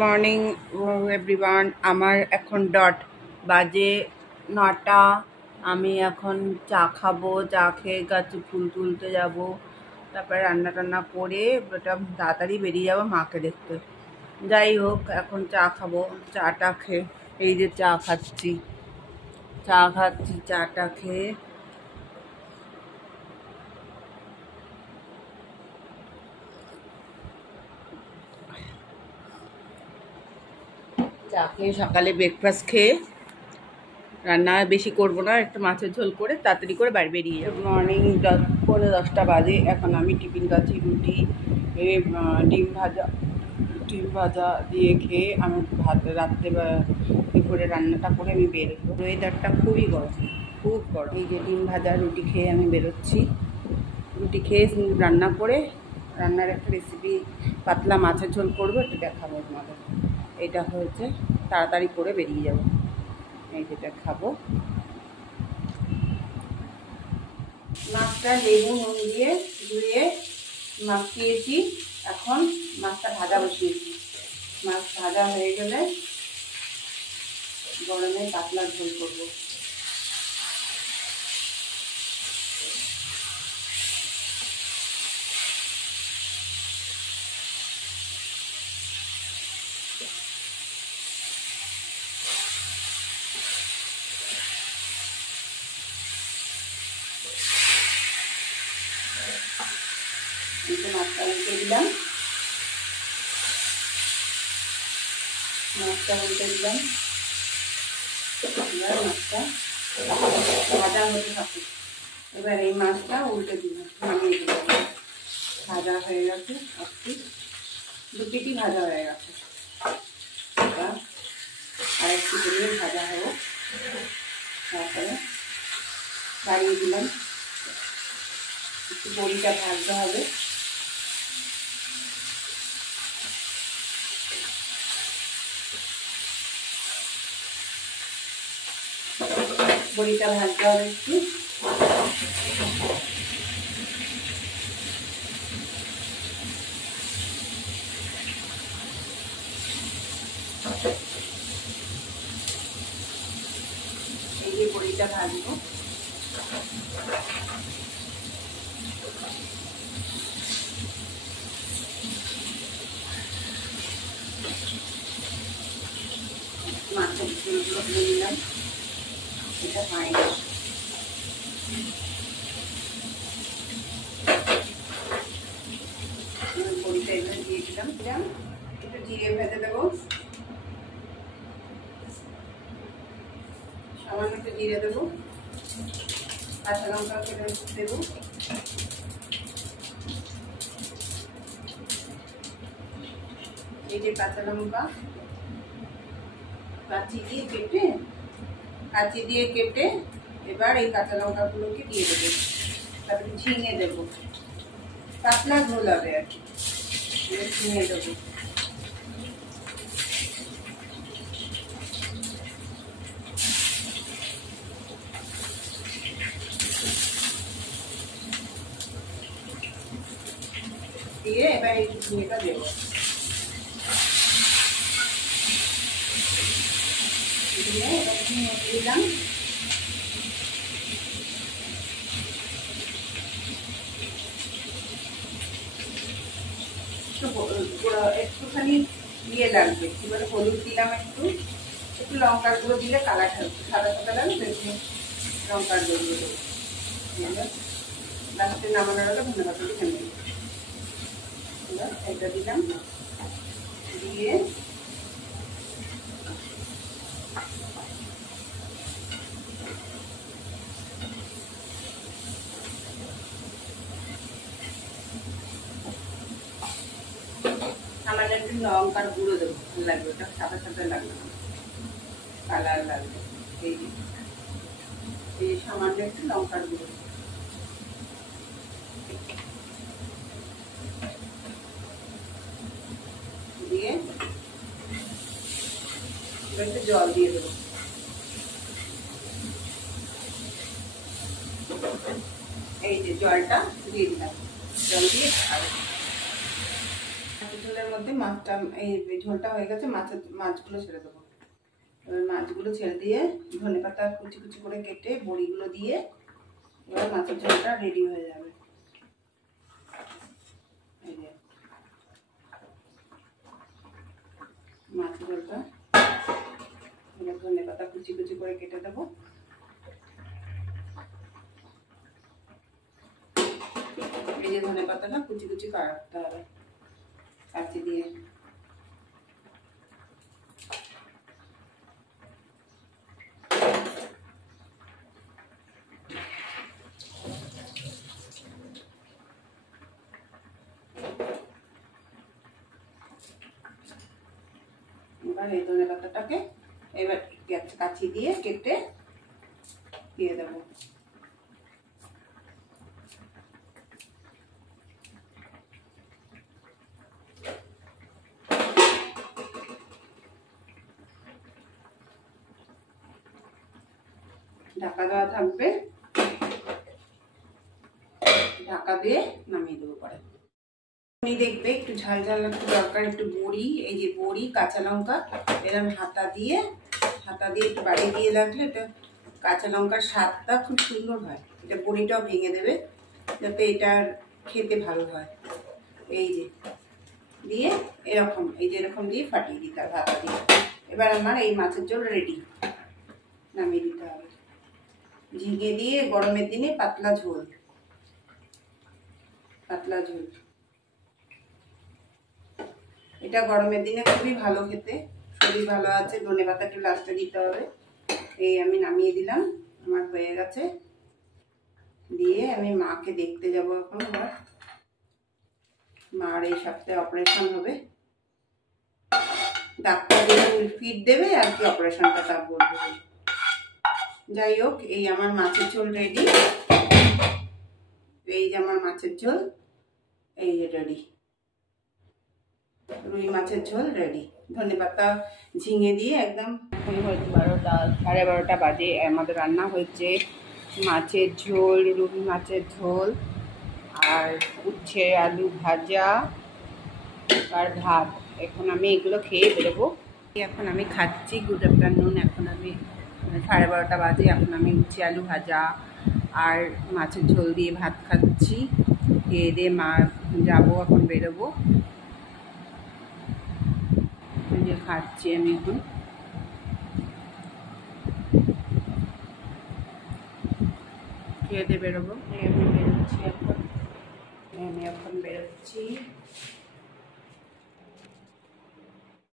Morning everyone. আমার এখন dot বাজে 9টা। আমি এখন চা খাবো, চা খেয়ে গাছে ফুল তুলতে যাব, তারপরে রান্না টান্না করে ওটা তাড়াতাড়ি বেরিয়ে যাবো মাকে দেখতে। যাই হোক, এখন চা খাবো। চাটা খেয়ে এই যে চা খাচ্ছি, চাটা খেয়ে সকালে ব্রেকফাস্ট খেয়ে রান্না বেশি করব না, একটু মাছের ঝোল করে তাড়াতাড়ি করে বাড়ি বেরিয়ে যাবো। মর্নিং 10:45 বাজে। এখন আমি টিফিন খাচ্ছি, রুটি ডিম ভাজা দিয়ে খেয়ে আমি রাত্রে দুপুরে রান্নাটা করে আমি বেরোবো। ওয়েদারটা খুবই গরম, খুব গরম। এই যে ডিম ভাজা রুটি খেয়ে আমি বেরোচ্ছি। রুটি খেয়ে রান্না করে, রান্নার একটা রেসিপি পাতলা মাছের ঝোল করবো, একটু দেখাবো তোমাদের। এটা হয়েছে, তাড়াতাড়ি করে বেরিয়ে যাবো। এই যেটা খাবো, মাছটা লেবু নুন দিয়ে ধুয়ে মাখিয়েছি। এখন মাছটা ভাজা বসিয়েছি। মাছ ভাজা হয়ে গেলে গরমে পাতলা ঝোল করবো। মাছটা উল্টে দিলাম, মাছটা এবার মাছটা ভাজা হতে থাকে। এবার এই মাছটা উল্টে দিলাম, নামিয়ে দিলাম। ভাজা হয়ে গেছে, দু পিটি ভাজা হয়ে গেছে। এবার আরেকটু করে ভাজা হবো, তারপরে বাড়িয়ে দিলাম। একটু বড়িটা ভাজতে হবে। বড়িটা ভাজতে হবে একটু। এই যে বড়িটা ভাজবো, মাছের ঝোলগুলো দিয়ে দিলাম। এটা পাই বড়িটা এবার দিয়ে দিলাম। একটু জিরে ভেজে দেবো, সামান্য একটু জিরে দেবো, কাঁচা লঙ্কা কেটে দেবো, এই যে কাঁচা লঙ্কা কাঁচি দিয়ে কেটে এবার এই কাঁচা লঙ্কাগুলোকে দিয়ে দেবো। তারপরে ঝিঙে দেবো, পাতলা ঝোল হবে আর কি। ঝিঙে দেবো, দিয়ে এবার এই ঝিঙেটা দেবো। দিয়ে এবার ঝিঙে দিলাম। একটুখানি দিয়ে লাগবে, কি বলে হলুদ দিলাম, একটু লঙ্কার গুঁড়ো দিলে কালার থাকবে, সাদা সাদা লাগবে, বেশি লঙ্কার গুঁড়ো দেবো। লাস্টে নামানোর আগে ধনে পাতাটা ফেলে দিই। এটা দিলাম, দিয়ে সামান্য একটু লঙ্কার গুঁড়ো দেবো, ভালো লাগবে, ওটা সাদা সাদা লাগবে না, কালার লাগবে। এই সামান্য একটু লঙ্কার গুঁড়ো দিয়ে একটু জল দিয়ে দেবো। এই যে জলটা দিয়ে দিলাম, জল দিয়ে মধ্যে মাছটা এই ঝোলটা হয়ে গেছে, মাছগুলো ছেড়ে দেবো। এবার মাছগুলো ছেড়ে দিয়ে ধনেপাতা কুচি কুচি করে কেটে বড়িগুলো দিয়ে এবার মাছের ঝোলটা রেডি হয়ে যাবে। এই যে মাছের ঝোলটা, এবার ধনেপাতা কুচি কুচি করে কেটে দেবো। এই যে ধনেপাতাটা কুচি কুচি কাটতে হবে কাঁচি দিয়ে। এবার এই ধনেপাতাটাকে এবার কাঁচি দিয়ে কেটে দিয়ে দেবো। ঢাকা দেওয়া থাকবে, ঢাকা দিয়ে নামিয়ে দেবো পরে। দেখবে একটু ঝাল ঝাল একটু দরকার, একটু বড়ি, এই যে বড়ি কাঁচা লঙ্কা এরকম হাতা দিয়ে একটু বাড়ি দিয়ে রাখলে এটা কাঁচা লঙ্কার স্বাদটা খুব সুন্দর হয়। এটা বড়িটাও ভেঙে দেবে যাতে এটার খেতে ভালো হয়। এই যে দিয়ে এরকম, এই যে এরকম দিয়ে ফাটিয়ে দিতে হবে হাতা দিয়ে। এবার আমার এই মাছের ঝোল রেডি, নামিয়ে দিতে হবে। ঝিঙে দিয়ে গরমের দিনে পাতলা ঝোল, পাতলা ঝোল, এটা গরমের দিনে খুবই ভালো খেতে, শরীর ভালো আছে। ধনেপাতা একটু লাস্টে দিতে হবে। এই আমি নামিয়ে দিলাম, আমার হয়ে গেছে। দিয়ে আমি মাকে দেখতে যাব এখন। আবার মার এই সপ্তাহে অপারেশন হবে, ডাক্তার ফিট দেবে আর কি অপারেশনটা তা বলবে। যাই হোক, এই আমার মাছের ঝোল রেডি। এই যে আমার মাছের ঝোল, এই যে রেডি, রুই মাছের ঝোল রেডি, ধনেপাতা ঝিঙে দিয়ে একদম। এখন হয়তো 12টা, 12:30 বাজে। আমাদের রান্না হয়েছে মাছের ঝোল, রুই মাছের ঝোল আর উচ্ছে আলু ভাজা আর ভাত। এখন আমি এগুলো খেয়ে বেরোবো। এখন আমি খাচ্ছি। Good afternoon. এখন আমি 12:30 বাজে। এখন আমি উচ্ছে আলু ভাজা আর মাছের ঝোল দিয়ে ভাত খাচ্ছি। খেয়ে দিয়ে মা যাবো, এখন বেরোবো। যে খাচ্ছি আমি এখন, খেয়ে দিয়ে বেরোবো। আমি বেরোচ্ছি এখন, বেরোচ্ছি।